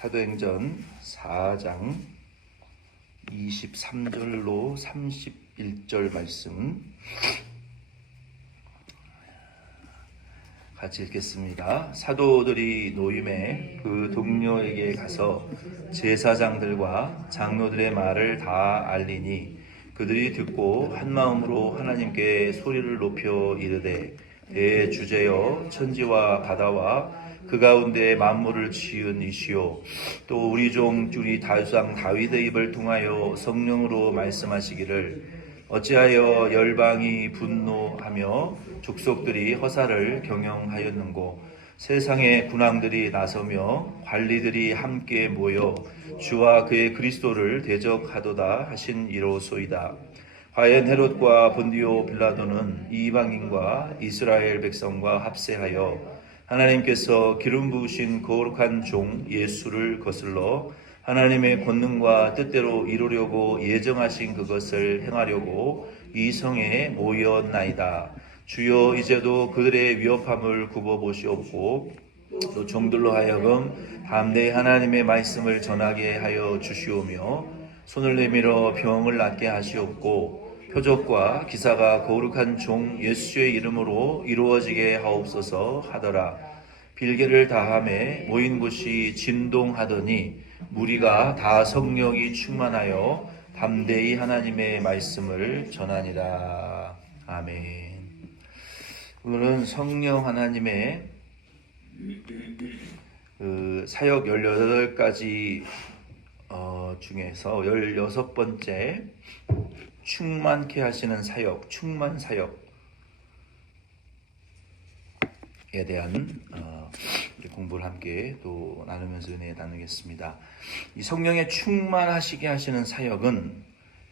사도행전 4장 23절로 31절 말씀 같이 읽겠습니다. 사도들이 노임에 그 동료에게 가서 제사장들과 장로들의 말을 다 알리니 그들이 듣고 한마음으로 하나님께 소리를 높여 이르되 대주제여 천지와 바다와 그 가운데 만물을 지은 이시오 또 우리 종 조상 다윗의 입을 통하여 성령으로 말씀하시기를 어찌하여 열방이 분노하며 족속들이 허사를 경영하였는고 세상의 군왕들이 나서며 관리들이 함께 모여 주와 그의 그리스도를 대적하도다 하신 이로소이다. 과연 헤롯과 본디오 빌라도는 이방인과 이스라엘 백성과 합세하여 하나님께서 기름 부으신 거룩한 종 예수를 거슬러 하나님의 권능과 뜻대로 이루려고 예정하신 그것을 행하려고 이 성에 모였나이다. 주여 이제도 그들의 위협함을 굽어보시옵고 또 종들로 하여금 담대히 하나님의 말씀을 전하게 하여 주시오며 손을 내밀어 병을 낫게 하시옵고 표적과 기사가 거룩한 종 예수의 이름으로 이루어지게 하옵소서 하더라. 빌개를 다함에 모인 곳이 진동하더니 무리가 다 성령이 충만하여 담대히 하나님의 말씀을 전하니라. 아멘. 오늘은 성령 하나님의 사역 18가지 중에서 16번째 충만케 하시는 사역, 충만 사역에 대한 공부를 함께 또 나누면서 은혜 나누겠습니다. 이 성령에 충만하시게 하시는 사역은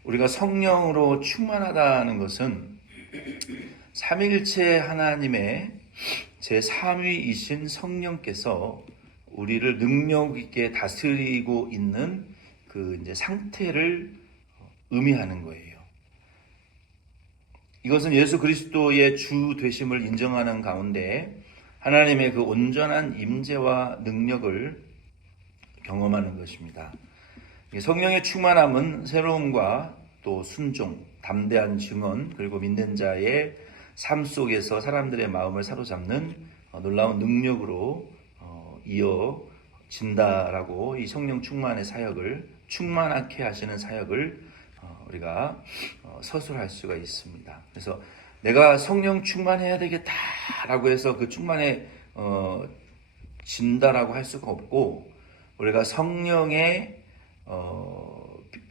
우리가 성령으로 충만하다는 것은 삼일체 하나님의 제3위이신 성령께서 우리를 능력 있게 다스리고 있는 그 이제 상태를 의미하는 거예요. 이것은 예수 그리스도의 주 되심을 인정하는 가운데 하나님의 그 온전한 임재와 능력을 경험하는 것입니다. 성령의 충만함은 새로움과 또 순종, 담대한 증언, 그리고 믿는 자의 삶 속에서 사람들의 마음을 사로잡는 놀라운 능력으로 이어진다라고 이 성령 충만의 사역을 충만하게 하시는 사역을 우리가 서술할 수가 있습니다. 그래서 내가 성령 충만해야 되겠다라고 해서 그 충만해 진다라고 할 수가 없고 우리가 성령에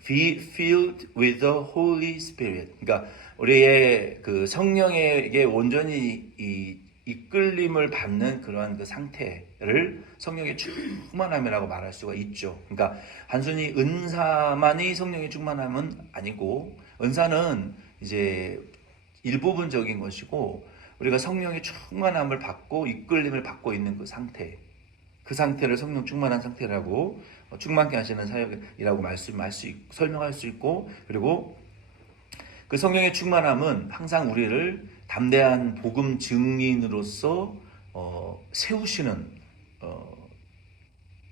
be filled with the Holy Spirit. 그러니까 우리의 그 성령에게 온전히 이 이끌림을 받는 그러한 그 상태를 성령의 충만함이라고 말할 수가 있죠. 그러니까 단순히 은사만이 성령의 충만함은 아니고 은사는 이제 일부분적인 것이고 우리가 성령의 충만함을 받고 이끌림을 받고 있는 그 상태, 그 상태를 성령 충만한 상태라고 충만케 하시는 사역이라고 설명할 수 있고 그리고 그 성령의 충만함은 항상 우리를 담대한 복음 증인으로서 세우시는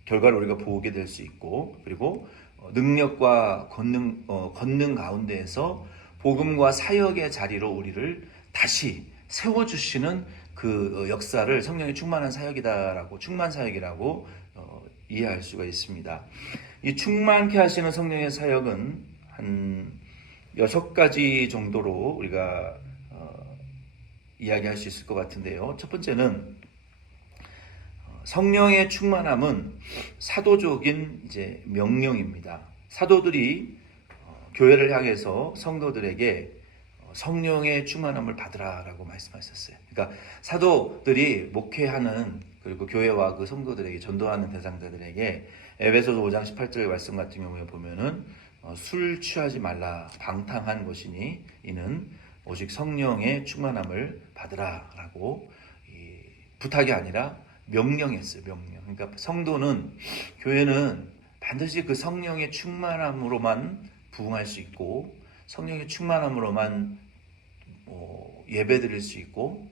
결과를 우리가 보게 될 수 있고 그리고 능력과 권능 가운데에서 복음과 사역의 자리로 우리를 다시 세워주시는 그 역사를 성령의 충만한 사역이다라고 충만 사역이라고 이해할 수가 있습니다. 이 충만케 하시는 성령의 사역은 한 6가지 정도로 우리가 이야기할 수 있을 것 같은데요. 첫 번째는 성령의 충만함은 사도적인 이제 명령입니다. 사도들이 교회를 향해서 성도들에게 성령의 충만함을 받으라라고 말씀하셨어요. 그러니까 사도들이 목회하는 그리고 교회와 그 성도들에게 전도하는 대상자들에게 에베소서 5장 18절 말씀 같은 경우에 보면은 술 취하지 말라 방탕한 것이니 이는 오직 성령의 충만함을 받으라라고 부탁이 아니라 명령했어요. 명령. 그러니까 성도는 교회는 반드시 그 성령의 충만함으로만 부흥할 수 있고 성령의 충만함으로만 예배드릴 수 있고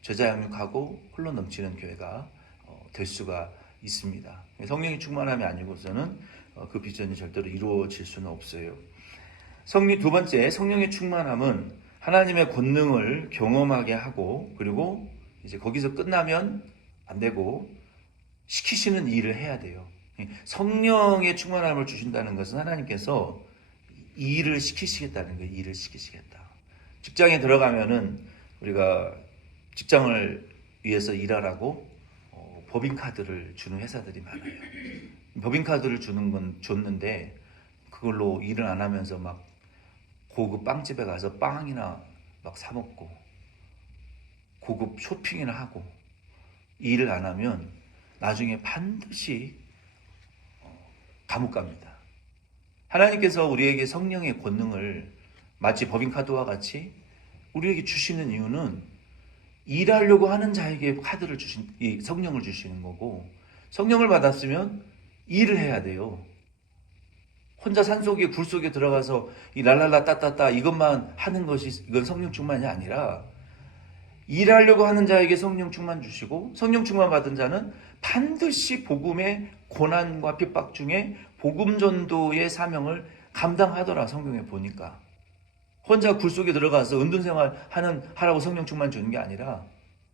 제자 양육하고 흘러 넘치는 교회가 될 수가 있습니다. 성령이 충만함이 아니고서는 그 비전이 절대로 이루어질 수는 없어요. 두 번째, 성령의 충만함은 하나님의 권능을 경험하게 하고, 그리고 이제 거기서 끝나면 안 되고 시키시는 일을 해야 돼요. 성령의 충만함을 주신다는 것은 하나님께서 일을 시키시겠다는 거예요. 일을 시키시겠다. 직장에 들어가면은 우리가 직장을 위해서 일하라고 법인카드를 주는 회사들이 많아요. 법인카드를 주는 건 줬는데 그걸로 일을 안 하면서 막 고급 빵집에 가서 빵이나 막 사 먹고 고급 쇼핑이나 하고 일을 안 하면 나중에 반드시 감옥 갑니다. 하나님께서 우리에게 성령의 권능을 마치 법인카드와 같이 우리에게 주시는 이유는 일하려고 하는 자에게 카드를 이 성령을 주시는 거고, 성령을 받았으면 일을 해야 돼요. 혼자 산속에 굴속에 들어가서 이 랄랄라 따따따 이것만 하는 것이 이건 성령 충만이 아니라 일하려고 하는 자에게 성령 충만 주시고, 성령 충만 받은 자는 반드시 복음의 고난과 핍박 중에 복음 전도의 사명을 감당하더라. 성경에 보니까 혼자 굴속에 들어가서 은둔 생활 하라고 성령 충만 주는 게 아니라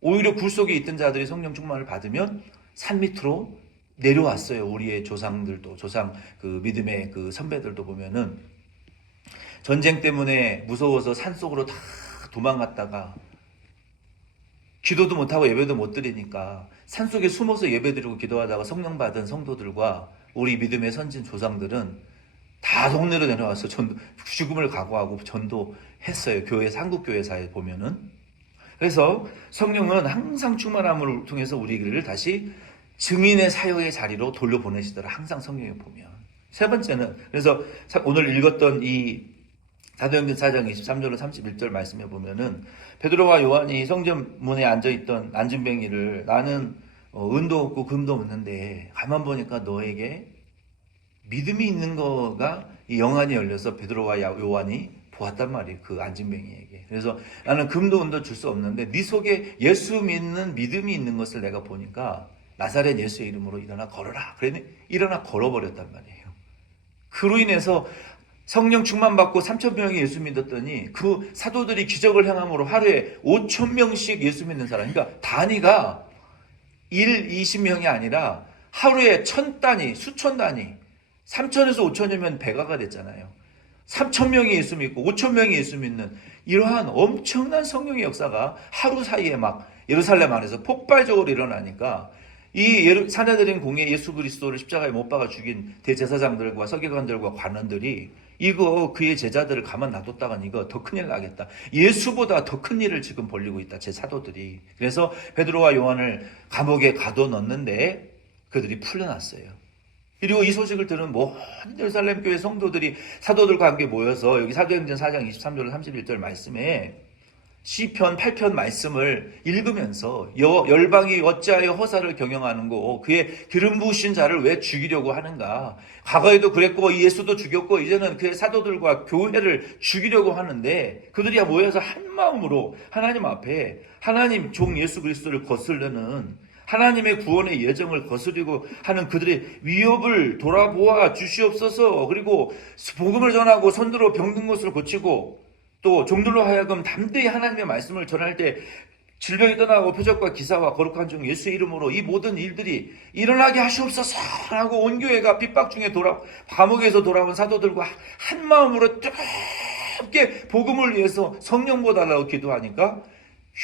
오히려 굴속에 있던 자들이 성령 충만을 받으면 산 밑으로 내려왔어요. 우리의 조상들도, 조상 그 믿음의 그 선배들도 보면은 전쟁 때문에 무서워서 산 속으로 다 도망갔다가 기도도 못하고 예배도 못 드리니까 산속에 숨어서 예배드리고 기도하다가 성령 받은 성도들과 우리 믿음의 선진 조상들은 다 동네로 내려와서 죽음을 각오하고 전도했어요. 한국교회사에 보면은. 그래서 성령은 항상 충만함을 통해서 우리를 다시 증인의 사역의 자리로 돌려보내시더라. 항상 성경에 보면. 세 번째는, 그래서 오늘 읽었던 이 사도행전 4장 23절로 31절 말씀에 보면은 베드로와 요한이 성전문에 앉아있던 안진뱅이를 나는 은도 없고 금도 없는데 가만 보니까 너에게 믿음이 있는 거가 이 영안이 열려서 베드로와 요한이 보았단 말이에요. 그 안진뱅이에게. 그래서 나는 금도 은도 줄 수 없는데 네 속에 예수 믿는 믿음이 있는 것을 내가 보니까 나사렛 예수의 이름으로 일어나 걸어라. 그랬더니 일어나 걸어버렸단 말이에요. 그로 인해서 성령 충만받고 3,000명이 예수 믿었더니 그 사도들이 기적을 행함으로 하루에 5,000명씩 예수 믿는 사람. 그러니까 단위가 20명이 아니라 하루에 1,000단위, 수천 단위. 3,000에서 5,000이면 배가가 됐잖아요. 3,000명이 예수 믿고 5,000명이 예수 믿는 이러한 엄청난 성령의 역사가 하루 사이에 막 예루살렘 안에서 폭발적으로 일어나니까 이 사내들인 공예 예수 그리스도를 십자가에 못 박아 죽인 대제사장들과 서기관들과 관원들이 이거 그의 제자들을 가만 놔뒀다간 이거 더 큰일 나겠다. 예수보다 더 큰 일을 지금 벌리고 있다. 제 사도들이. 그래서 베드로와 요한을 감옥에 가둬넣는데 그들이 풀려났어요. 그리고 이 소식을 들은 모든 예루살렘 교회 성도들이 사도들과 함께 모여서 여기 사도행전 4장 23절 31절 말씀에 시편 8편 말씀을 읽으면서 열방이 어찌하여 허사를 경영하는고 그의 기름 부으신 자를 왜 죽이려고 하는가. 과거에도 그랬고 예수도 죽였고 이제는 그의 사도들과 교회를 죽이려고 하는데 그들이 모여서 한 마음으로 하나님 앞에 하나님 종 예수 그리스도를 거스르는 하나님의 구원의 예정을 거스리고 하는 그들의 위협을 돌아보아 주시옵소서. 그리고 복음을 전하고 손들어 병든 것을 고치고 또 종들로 하여금 담대히 하나님의 말씀을 전할 때 질병이 떠나고 표적과 기사와 거룩한 종 예수의 이름으로 이 모든 일들이 일어나게 하시옵소서 하고 온 교회가 핍박 중에 감옥에서 돌아온 사도들과 한 마음으로 뜨겁게 복음을 위해서 성령보다라고 기도하니까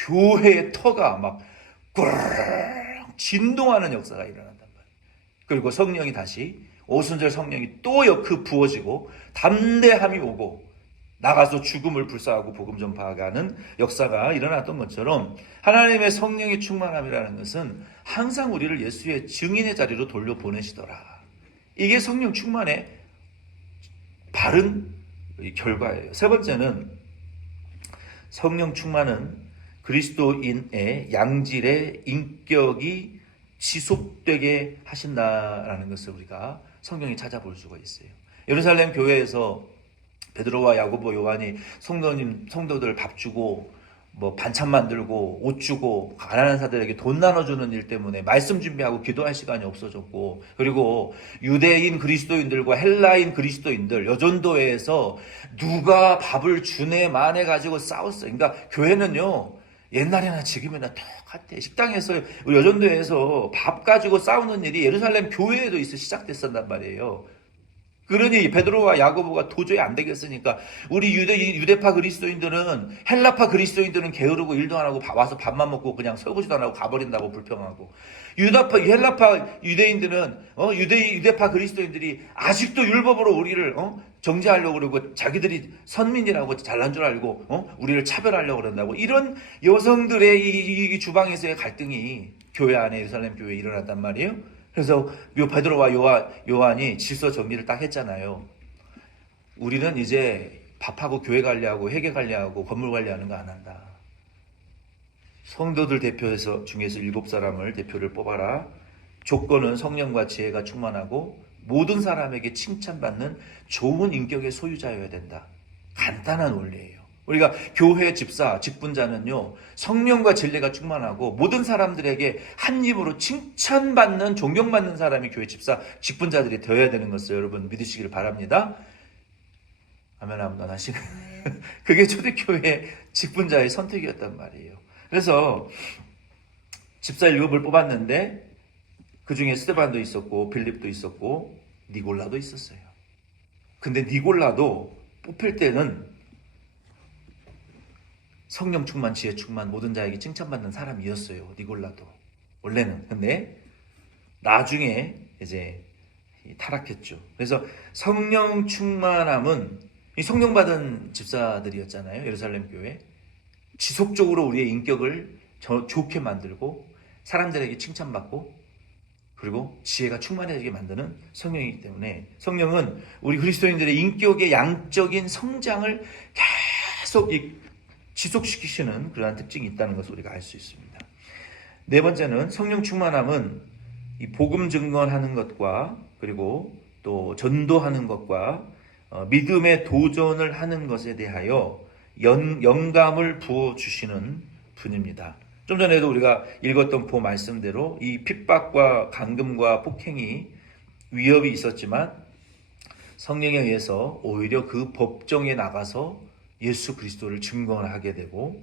교회의 터가 막 꿀 진동하는 역사가 일어난단 말이에요. 그리고 성령이 다시 오순절 성령이 또 부어지고 담대함이 오고 나가서 죽음을 불사하고 복음 전파하는 역사가 일어났던 것처럼 하나님의 성령의 충만함이라는 것은 항상 우리를 예수의 증인의 자리로 돌려보내시더라. 이게 성령 충만의 바른 결과예요. 세 번째는 성령 충만은 그리스도인의 양질의 인격이 지속되게 하신다라는 것을 우리가 성경에 찾아볼 수가 있어요. 예루살렘 교회에서 베드로와 야고보 요한이 성도들 밥 주고 뭐 반찬 만들고 옷 주고 가난한 사람들에게 돈 나눠주는 일 때문에 말씀 준비하고 기도할 시간이 없어졌고, 그리고 유대인 그리스도인들과 헬라인 그리스도인들 여전도회에서 누가 밥을 주네 마네 가지고 싸웠어요. 그러니까 교회는요, 옛날이나 지금이나 똑같아. 식당에서 우리 여전도회에서 밥 가지고 싸우는 일이 예루살렘 교회에도 있어 시작됐었단 말이에요. 그러니 베드로와 야고보가 도저히 안 되겠으니까 우리 유대파 그리스도인들은, 헬라파 그리스도인들은 게으르고 일도 안 하고 와서 밥만 먹고 그냥 설거지도 안 하고 가버린다고 불평하고, 헬라파 유대인들은 유대파 그리스도인들이 아직도 율법으로 우리를 정죄하려고 그러고 자기들이 선민이라고 잘난 줄 알고 우리를 차별하려고 그런다고, 이런 여성들의 이 주방에서의 갈등이 교회 안에, 예루살렘 교회에 일어났단 말이에요. 그래서 베드로와 요한이 질서 정리를 딱 했잖아요. 우리는 이제 밥하고 교회 관리하고 회계 관리하고 건물 관리하는 거 안 한다. 성도들 대표에서 중에서 7사람을 대표를 뽑아라. 조건은 성령과 지혜가 충만하고 모든 사람에게 칭찬받는 좋은 인격의 소유자여야 된다. 간단한 원리예요. 우리가 교회 집사, 직분자는요, 성령과 진리가 충만하고 모든 사람들에게 한 입으로 칭찬받는, 존경받는 사람이 교회 집사, 직분자들이 되어야 되는 것을 여러분 믿으시길 바랍니다. 아멘, 아멘 하시는. 그게 초대교회 직분자의 선택이었단 말이에요. 그래서 집사 7을 뽑았는데 그 중에 스데반도 있었고 빌립도 있었고 니골라도 있었어요. 근데 니골라도 뽑힐 때는 성령 충만, 지혜 충만, 모든 자에게 칭찬받는 사람이었어요. 니골라도 원래는. 근데 나중에 이제 타락했죠. 그래서 성령 충만함은 이 성령 받은 집사들이었잖아요. 예루살렘 교회. 지속적으로 우리의 인격을 좋게 만들고 사람들에게 칭찬받고 그리고 지혜가 충만해지게 만드는 성령이기 때문에, 성령은 우리 그리스도인들의 인격의 양적인 성장을 계속 지속시키시는 그러한 특징이 있다는 것을 우리가 알 수 있습니다. 네 번째는, 성령 충만함은 이 복음 증거하는 것과 그리고 또 전도하는 것과 믿음의 도전을 하는 것에 대하여 영감을 부어주시는 분입니다. 좀 전에도 우리가 읽었던 그 말씀대로 이 핍박과 감금과 폭행이 위협이 있었지만 성령에 의해서 오히려 그 법정에 나가서 예수 그리스도를 증거하게 되고,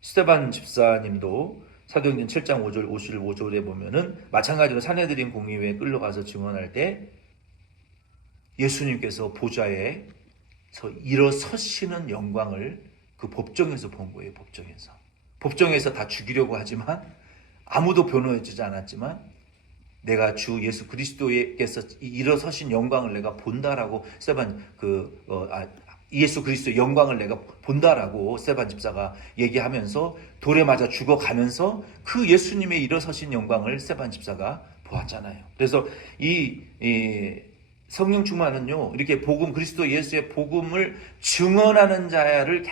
스데반 집사님도 사도행전 7장 5절 55절에 보면은 마찬가지로 사내들인 공의회에 끌려가서 증언할 때 예수님께서 보좌에서 일어서시는 영광을 그 법정에서 본 거예요. 법정에서 다 죽이려고 하지만 아무도 변호해주지 않았지만 내가 주 예수 그리스도께서 일어서신 영광을 내가 본다라고 예수 그리스도의 영광을 내가 본다라고 스데반 집사가 얘기하면서 돌에 맞아 죽어가면서 그 예수님의 일어서신 영광을 스데반 집사가 보았잖아요. 그래서 이 성령 충만은요, 이렇게 복음, 그리스도 예수의 복음을 증언하는 자를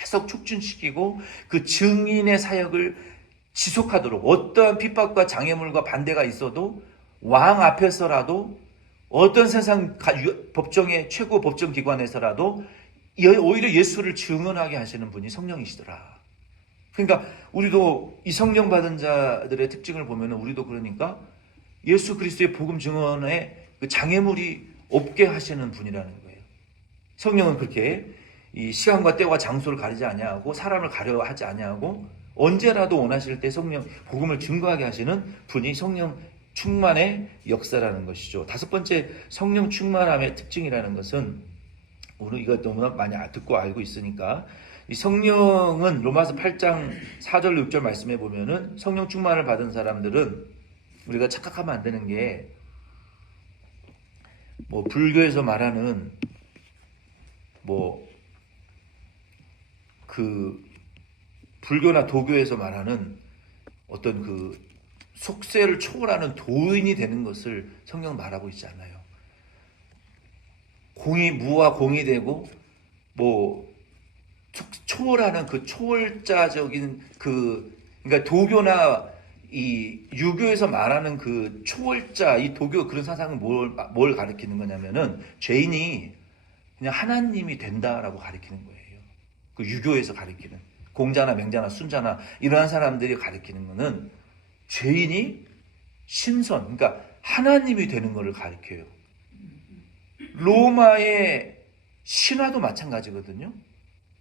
계속 촉진시키고 그 증인의 사역을 지속하도록, 어떠한 핍박과 장애물과 반대가 있어도 왕 앞에서라도, 어떤 세상 법정의 최고 법정 기관에서라도 오히려 예수를 증언하게 하시는 분이 성령이시더라. 그러니까 우리도 이 성령 받은 자들의 특징을 보면 우리도 그러니까 예수 그리스도의 복음 증언에 그 장애물이 없게 하시는 분이라는 거예요. 성령은 그렇게 이 시간과 때와 장소를 가리지 아니하고 사람을 가려 하지 아니하고 언제라도 원하실 때 성령 복음을 증거하게 하시는 분이 성령 충만의 역사라는 것이죠. 다섯 번째, 성령 충만함의 특징이라는 것은, 우리 이거 너무나 많이 듣고 알고 있으니까, 이 성령은 로마서 8장 4절 6절 말씀해 보면은 성령 충만을 받은 사람들은, 우리가 착각하면 안 되는 게, 뭐 불교에서 말하는 불교나 도교에서 말하는 어떤 그 속세를 초월하는 도인이 되는 것을 성경 말하고 있지 않아요. 무와 공이 되고 초월하는 그 초월자적인 그러니까 도교나 이 유교에서 말하는 그 초월자, 이 도교 그런 사상은 뭘 가리키는 거냐면은 죄인이 그냥 하나님이 된다라고 가리키는 거예요. 그 유교에서 가리키는 공자나 맹자나 순자나 이러한 사람들이 가리키는 것은 죄인이 신선, 그러니까 하나님이 되는 것을 가리켜요. 로마의 신화도 마찬가지거든요.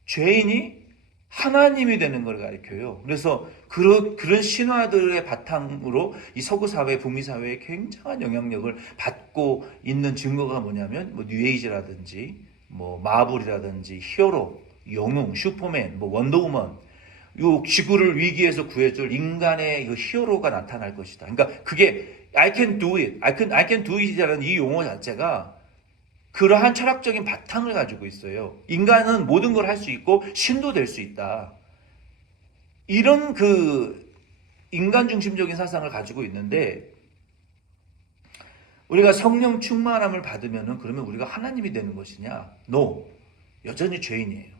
죄인이 하나님이 되는 걸 가리켜요. 그래서 그런 신화들의 바탕으로 이 서구 사회, 북미 사회에 굉장한 영향력을 받고 있는 증거가 뭐냐면 뭐 뉴에이지라든지 뭐 마블이라든지 히어로, 영웅, 슈퍼맨, 뭐 원더우먼, 요 지구를 위기에서 구해줄 인간의 그 히어로가 나타날 것이다. 그러니까 그게 I can do it, I can do it이라는 이 용어 자체가 그러한 철학적인 바탕을 가지고 있어요. 인간은 모든 걸 할 수 있고 신도 될 수 있다. 이런 그 인간 중심적인 사상을 가지고 있는데 우리가 성령 충만함을 받으면은 그러면 우리가 하나님이 되는 것이냐? No. 여전히 죄인이에요.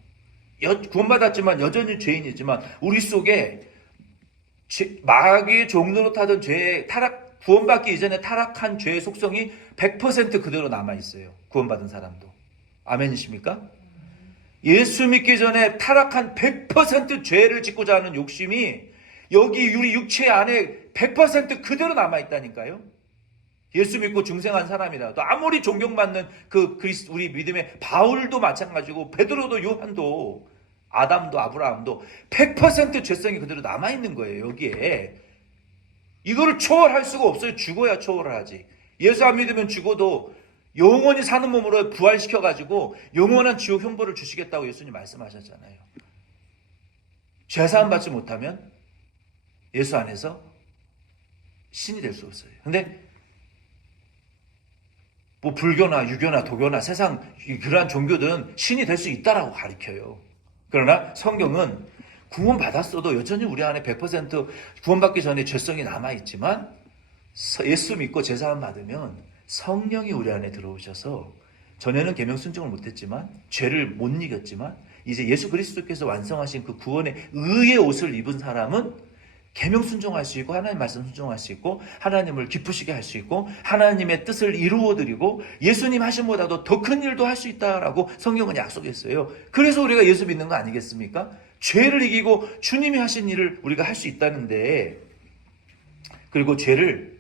구원받았지만 여전히 죄인이지만 우리 속에 마귀의 종로로 타던 죄의 구원받기 이전에 타락한 죄의 속성이 100% 그대로 남아있어요. 구원받은 사람도. 아멘이십니까? 예수 믿기 전에 타락한 100% 죄를 짓고자 하는 욕심이 여기 우리 육체 안에 100% 그대로 남아있다니까요. 예수 믿고 중생한 사람이라도 아무리 존경받는 우리 믿음의 바울도 마찬가지고 베드로도 요한도 아담도 아브라함도 100% 죄성이 그대로 남아있는 거예요. 여기에. 이거를 초월할 수가 없어요. 죽어야 초월을 하지. 예수 안 믿으면 죽어도 영원히 사는 몸으로 부활시켜가지고 영원한 지옥 형벌을 주시겠다고 예수님 말씀하셨잖아요. 죄사함 받지 못하면 예수 안에서 신이 될 수 없어요. 근데 뭐 불교나 유교나 도교나 세상 그러한 종교들은 신이 될 수 있다라고 가르쳐요. 그러나 성경은 구원받았어도 여전히 우리 안에 100% 구원받기 전에 죄성이 남아있지만 예수 믿고 제사함 받으면 성령이 우리 안에 들어오셔서 전에는 계명 순종을 못했지만 죄를 못 이겼지만 이제 예수 그리스도께서 완성하신 그 구원의 의의 옷을 입은 사람은 계명 순종할 수 있고 하나님 말씀 순종할 수 있고 하나님을 기쁘시게 할 수 있고 하나님의 뜻을 이루어드리고 예수님 하신보다도 더 큰 일도 할 수 있다라고 성경은 약속했어요. 그래서 우리가 예수 믿는 거 아니겠습니까? 죄를 이기고 주님이 하신 일을 우리가 할 수 있다는데, 그리고 죄를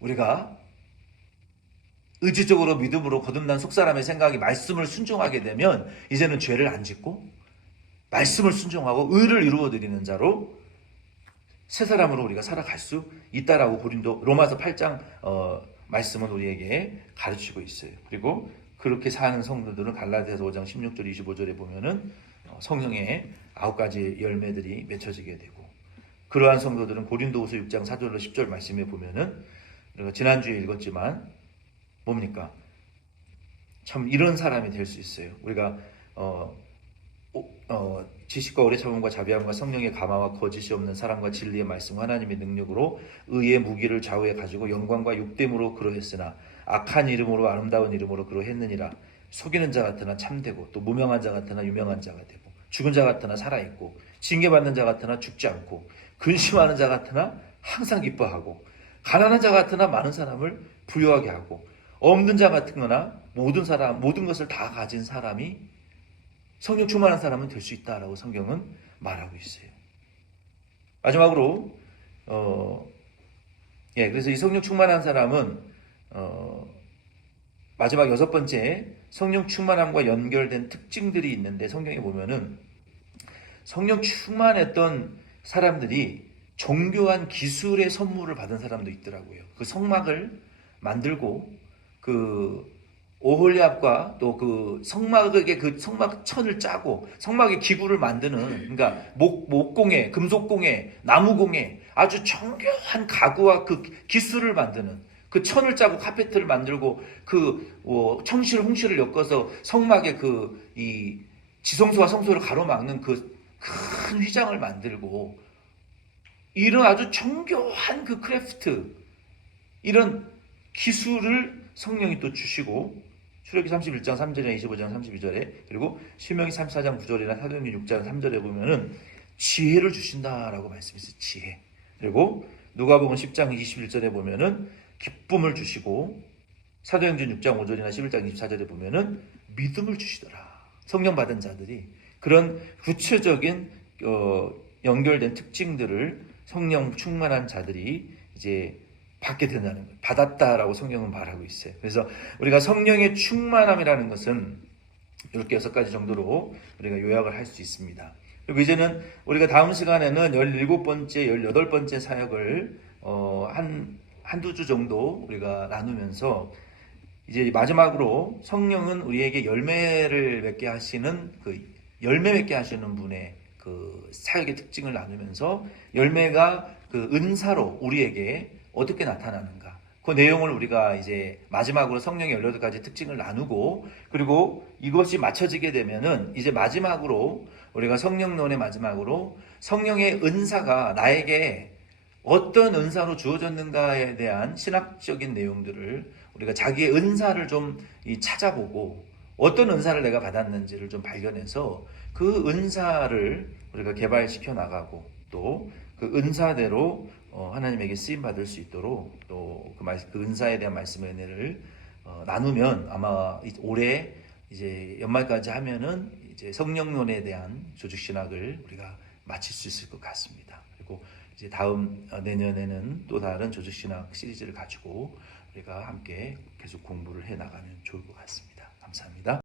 우리가 의지적으로 믿음으로 거듭난 속사람의 생각이 말씀을 순종하게 되면 이제는 죄를 안 짓고 말씀을 순종하고 의를 이루어드리는 자로 새 사람으로 우리가 살아갈 수 있다라고 로마서 8장 말씀은 우리에게 가르치고 있어요. 그리고 그렇게 사는 성도들은 갈라디아서 5장 16절 25절에 보면은 성령의 9가지 열매들이 맺혀지게 되고, 그러한 성도들은 고린도후서 6장 4절로 10절 말씀에 보면은 우리가 지난주에 읽었지만 뭡니까? 참 이런 사람이 될 수 있어요. 우리가 지식과 오래 참음과 자비함과 성령의 감화와 거짓이 없는 사랑과 진리의 말씀 하나님의 능력으로 의의 무기를 좌우에 가지고 영광과 욕됨으로 그러했으나 악한 이름으로 아름다운 이름으로 그러했느니라. 속이는 자 같으나 참되고 또 무명한 자 같으나 유명한 자가 되고 죽은 자 같으나 살아있고 징계받는 자 같으나 죽지 않고 근심하는 자 같으나 항상 기뻐하고 가난한 자 같으나 많은 사람을 부유하게 하고 없는 자 같으나 모든 것을 다 가진 사람이 성령 충만한 사람은 될 수 있다라고 성경은 말하고 있어요. 마지막으로 그래서 이 성령 충만한 사람은 마지막 6번째 성령 충만함과 연결된 특징들이 있는데, 성경에 보면은 성령 충만했던 사람들이 정교한 기술의 선물을 받은 사람도 있더라고요. 그 성막을 만들고 그 오홀리압과 또 그 성막의 그 성막 천을 짜고 성막의 기구를 만드는, 그러니까 목공예, 금속공예, 나무공예, 아주 정교한 가구와 그 기술을 만드는, 그 천을 짜고 카페트를 만들고 청실 홍실을 엮어서 성막의 이 지성소와 성소를 가로막는 그 큰 휘장을 만들고, 이런 아주 정교한 그 크래프트, 이런 기술을 성령이 또 주시고, 출애굽기 31장 3절에 25장 32절에 그리고 신명기 34장 9절이나 사도행전 6장 3절에 보면은 지혜를 주신다라고 말씀했어요. 지혜. 그리고 누가복음 10장 21절에 보면은 기쁨을 주시고, 사도행전 6장 5절이나 11장 24절에 보면은 믿음을 주시더라. 성령 받은 자들이 그런 구체적인 연결된 특징들을 성령 충만한 자들이 이제 받게 된다는 거예요. 받았다라고 성경은 말하고 있어요. 그래서 우리가 성령의 충만함이라는 것은 이렇게 6가지 정도로 우리가 요약을 할 수 있습니다. 그리고 이제는 우리가 다음 시간에는 17번째, 18번째 사역을 한두 주 정도 우리가 나누면서 이제 마지막으로 성령은 우리에게 열매를 맺게 하시는 그 열매 맺게 하시는 분의 그 사역의 특징을 나누면서 열매가 그 은사로 우리에게 어떻게 나타나는가 그 내용을 우리가 이제 마지막으로 성령의 18가지 특징을 나누고 그리고 이것이 맞춰지게 되면은 이제 마지막으로 우리가 성령론의 마지막으로 성령의 은사가 나에게 어떤 은사로 주어졌는가에 대한 신학적인 내용들을 우리가 자기의 은사를 좀 찾아보고 어떤 은사를 내가 받았는지를 좀 발견해서 그 은사를 우리가 개발시켜 나가고 또 그 은사대로 하나님에게 쓰임 받을 수 있도록 또 그 은사에 대한 말씀의 은혜를 나누면 아마 올해 이제 연말까지 하면은 이제 성령론에 대한 조직 신학을 우리가 마칠 수 있을 것 같습니다. 그리고 이제 다음 내년에는 또 다른 조직 신학 시리즈를 가지고 우리가 함께 계속 공부를 해 나가면 좋을 것 같습니다. 감사합니다.